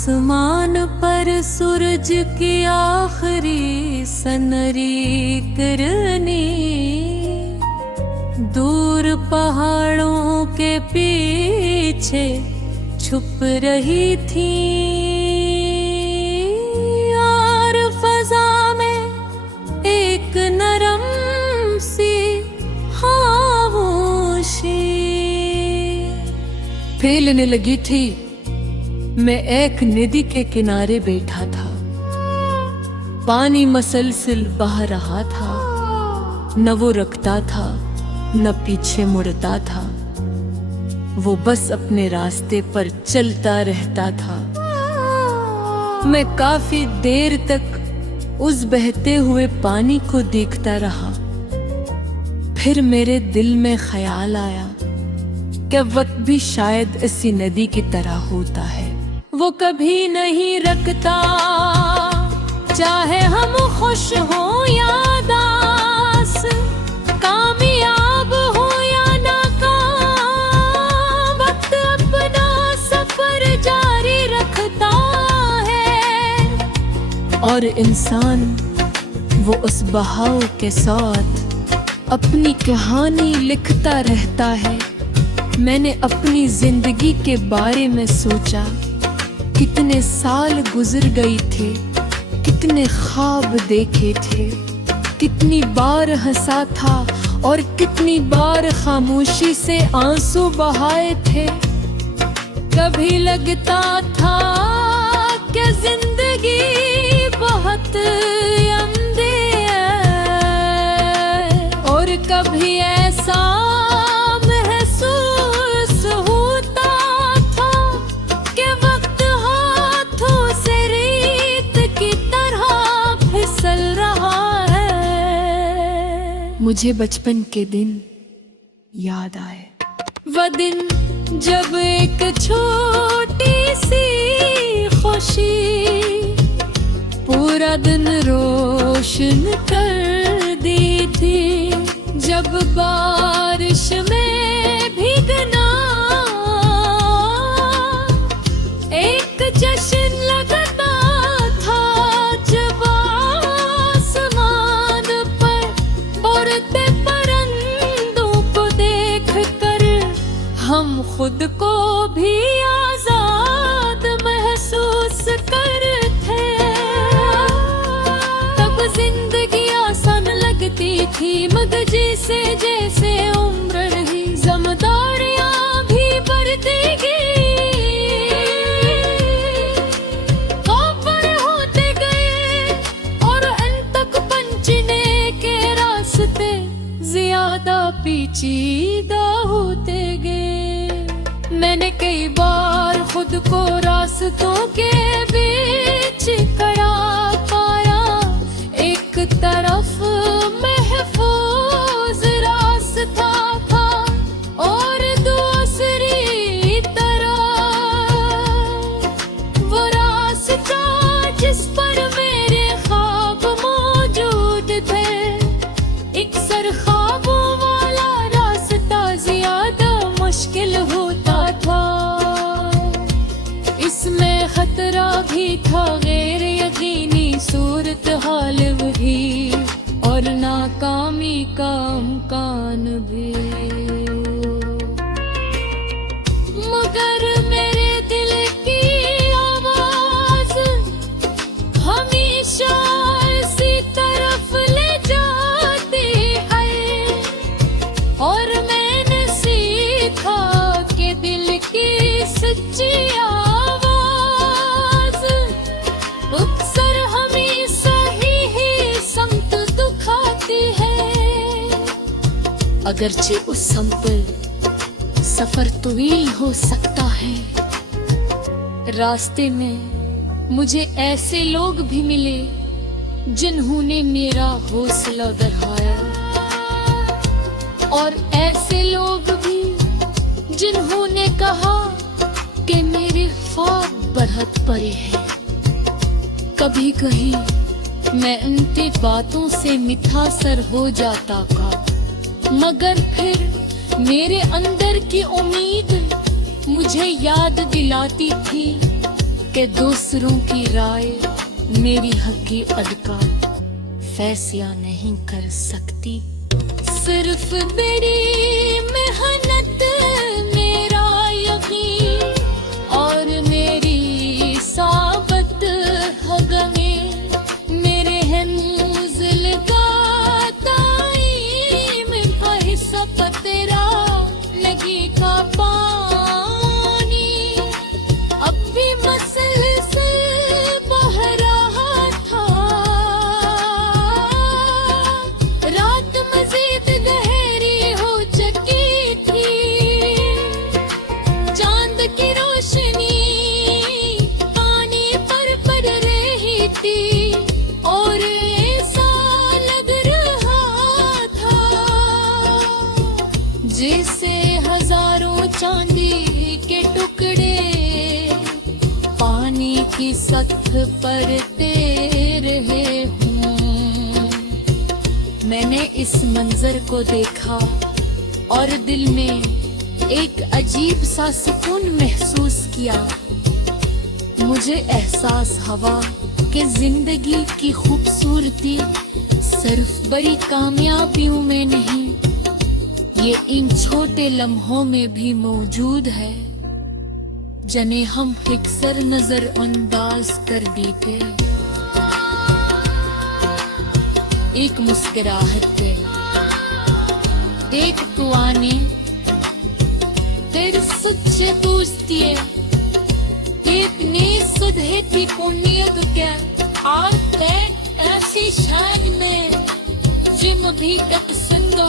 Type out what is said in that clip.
आसमान पर सूरज की आखिरी सनरी किरनी दूर पहाड़ों के पीछे छुप रही थी और फजा में एक नरम सी खामोशी फैलने लगी थी। मैं एक नदी के किनारे बैठा था, पानी मसलसल बह रहा था, न वो रुकता था न पीछे मुड़ता था, वो बस अपने रास्ते पर चलता रहता था। मैं काफी देर तक उस बहते हुए पानी को देखता रहा। फिर मेरे दिल में ख्याल आया कि वक्त भी शायद इसी नदी की तरह होता है, वो कभी नहीं रुकता, चाहे हम खुश हो या उदास, कामयाब हो या नाकाम, वक्त अपना सफर जारी रखता है और इंसान वो उस बहाव के साथ अपनी कहानी लिखता रहता है। मैंने अपनी जिंदगी के बारे में सोचा, कितने साल गुजर गए थे, कितने ख्वाब देखे थे, कितनी बार हंसा था और कितनी बार खामोशी से आंसू बहाए थे। कभी लगता था कि जिंदगी बहुत लंबी है और कभी ऐसा मुझे बचपन के दिन याद आए, वह दिन जब एक छोटी सी खुशी पूरा दिन रोशन कर दी थी, जब बारिश में भीगना एक जश्न लगता था, जब आसमान पर उड़ते परिंदों को देखकर हम खुद को भी आजाद महसूस करते। तब जिंदगी आसान लगती थी, मगर जैसे जैसे उम्र रही जिम्मेदारियां भी बढ़ती ज्यादा पीछीदा होते गए। मैंने कई बार खुद को रास्तों के बीच खड़ा पाया, एक तरफ महफूज रास्ता था और दूसरी तरफ वो रास्ता जिस पर मेरे ख्वाब मौजूद थे। एक ख्वाबों वाला रास्ता ज्यादा मुश्किल होता था, इसमें खतरा भी था, गैर यकीनी सूरत हाल भी और नाकामी का इम्कान भी। मगर मेरे दिल की आवाज हमेशा इसी तरफ ले जाती है और मैंने सीखा कि दिल की सच्ची आवाज अक्सर हमें सही समत दिखाती है। अगरचे उस सम पर सफर तवील हो सकता है, रास्ते में मुझे ऐसे लोग भी मिले जिन्होंने मेरा हौसला बढ़ाया और ऐसे लोग भी जिन्होंने कहा कि मेरे ख्वाब बढ़त पड़े हैं। कभी कभी मैं उनकी बातों से मिठासर हो जाता था, मगर फिर मेरे अंदर की उम्मीद मुझे याद दिलाती थी कि दूसरों की राय मेरी हकीकत का फैसला नहीं कर सकती। सिर्फ मेरी मेहनत, मेरा यकीन और मेरी साबत हगमे मेरे हंजिल गाताई में हिस्सा तेरा लगी का पानी अब भी मसलसल बह रहा था। रात मजीद गहरी हो चुकी थी, चांद की रोशनी पानी पर पड़ रही थी और ऐसा लग रहा था जैसे हजारों चांदी के टुकड़े पानी की सतह पर तैर रहे हूँ। मैंने इस मंजर को देखा और दिल में एक अजीब सा सुकून महसूस किया। मुझे एहसास हुआ कि जिंदगी की खूबसूरती सिर्फ बड़ी कामयाबियों में नहीं, ये इन छोटे लम्हों में भी मौजूद है जिन्हें हम अक्सर नजरअंदाज कर देते। एक मुस्कुराहट पे, एक दुआने तेरे सच्चे पूछती है, एक ने सुधे थी कुनियत क्या आते ऐसी शान में जिम भी तक संदो